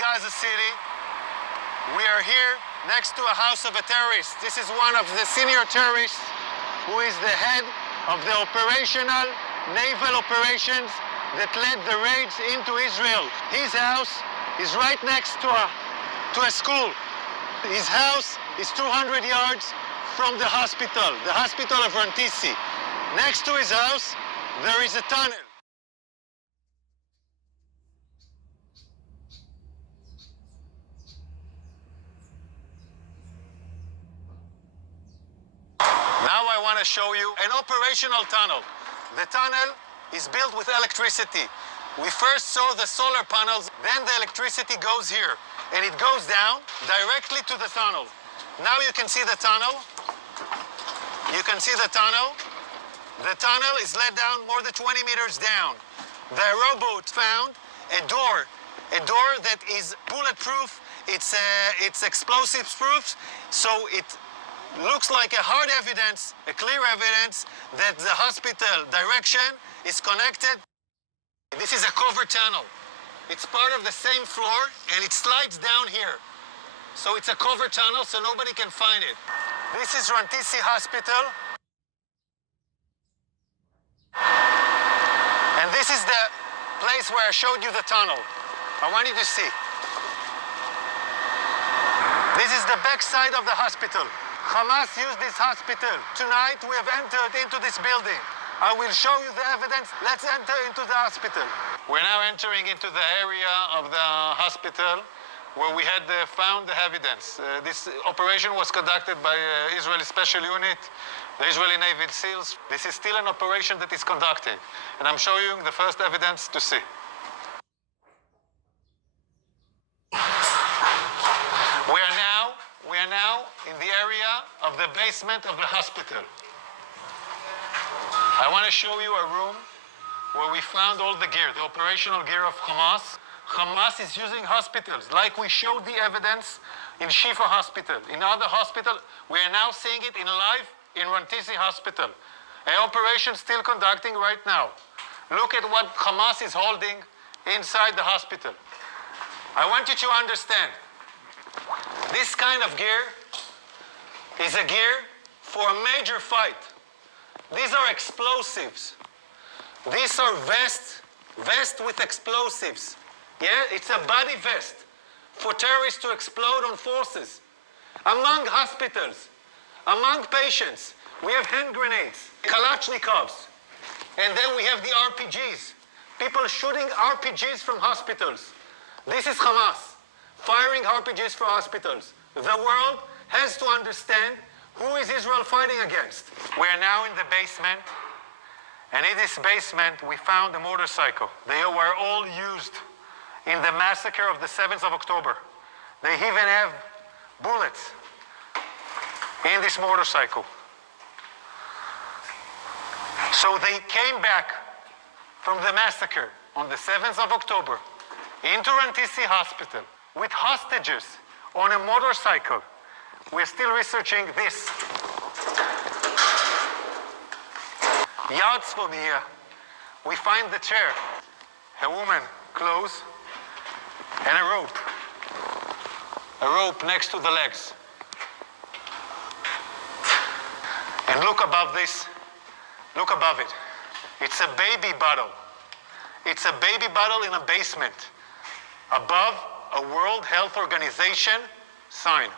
Gaza City. We are here next to a house of a terrorist. This is one of the senior terrorists who is the head of the operational naval operations that led the raids into Israel. His house is right next to a school. His house is 200 yards from the hospital of Rantisi. Next to his house, there is a tunnel. Now I want to show you an operational tunnel. The tunnel is built with electricity. We first saw the solar panels, then the electricity goes here, and it goes down directly to the tunnel. Now you can see the tunnel. You can see the tunnel. The tunnel is let down more than 20 meters down. The rowboat found a door that is bulletproof. It's explosives proof, so it looks like a hard evidence, a clear evidence that the hospital direction is connected. This is a covered tunnel. It's part of the same floor and it slides down here. So it's a covered tunnel so nobody can find it. This is Rantisi Hospital. And this is the place where I showed you the tunnel. I want you to see. This is the back side of the hospital. Hamas used this hospital. Tonight we have entered into this building. I will show you the evidence. Let's enter into the hospital. We're now entering into the area of the hospital where we had found the evidence. This operation was conducted by Israeli Special Unit, the Israeli Navy SEALs. This is still an operation that is conducting, and I'm showing you the first evidence to see. We are now in the area of the basement of the hospital. I want to show you a room where we found all the gear, the operational gear of Hamas. Hamas is using hospitals, like we showed the evidence in Shifa Hospital. In other hospital, we are now seeing it in live in Rantisi Hospital. An operation still conducting right now. Look at what Hamas is holding inside the hospital. I want you to understand, this kind of gear is a gear for a major fight. These are explosives. These are vests with explosives. Yeah, it's a body vest for terrorists to explode on forces. Among hospitals, among patients, we have hand grenades, Kalashnikovs, and then we have the RPGs. People shooting RPGs from hospitals. This is Hamas, firing RPGs for hospitals. The world has to understand who is Israel fighting against. We are now in the basement, and in this basement we found a motorcycle. They were all used in the massacre of the 7th of October. They even have bullets in this motorcycle. So they came back from the massacre on the 7th of October into Rantisi Hospital with hostages on a motorcycle. We're still researching this. Yards from here, we find the chair, a woman, clothes, and a rope. A rope next to the legs. And look above this, look above it. It's a baby bottle. It's a baby bottle in a basement. Above a World Health Organization sign.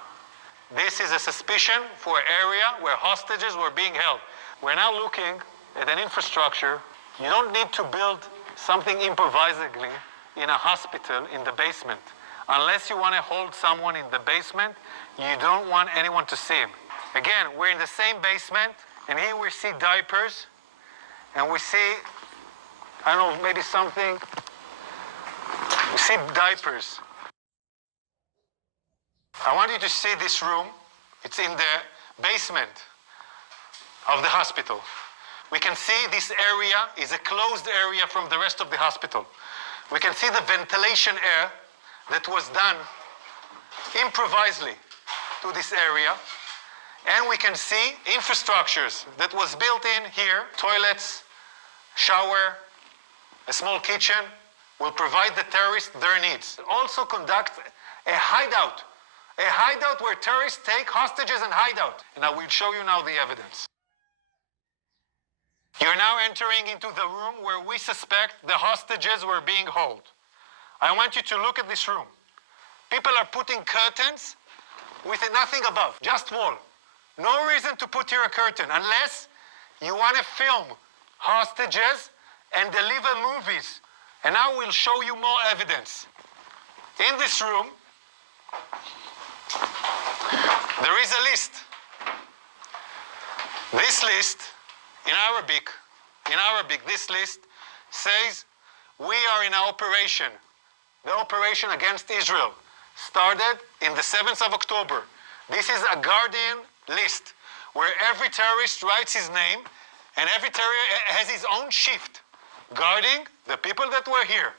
This is a suspicion for an area where hostages were being held. We're now looking at an infrastructure. You don't need to build something improvisingly in a hospital in the basement. Unless you want to hold someone in the basement, you don't want anyone to see him. Again, we're in the same basement, and here we see diapers, and we see, I don't know, maybe something. We see diapers. I want you to see this room. It's in the basement of the hospital. We can see this area is a closed area from the rest of the hospital. We can see the ventilation air that was done improvisely to this area. And we can see infrastructures that was built in here, toilets, shower, a small kitchen. will provide the terrorists their needs. Also conduct a hideout where terrorists take hostages and hide out. And I will show you now the evidence. You're now entering into the room where we suspect the hostages were being held. I want you to look at this room. People are putting curtains with nothing above, just wall. No reason to put here a curtain unless you want to film hostages and deliver movies. And I will show you more evidence. In this room, there is a list. This list, in Arabic, this list says we are in an operation. The operation against Israel started in the 7th of October. This is a Guardian list where every terrorist writes his name and every terrorist has his own shift guarding the people that were here.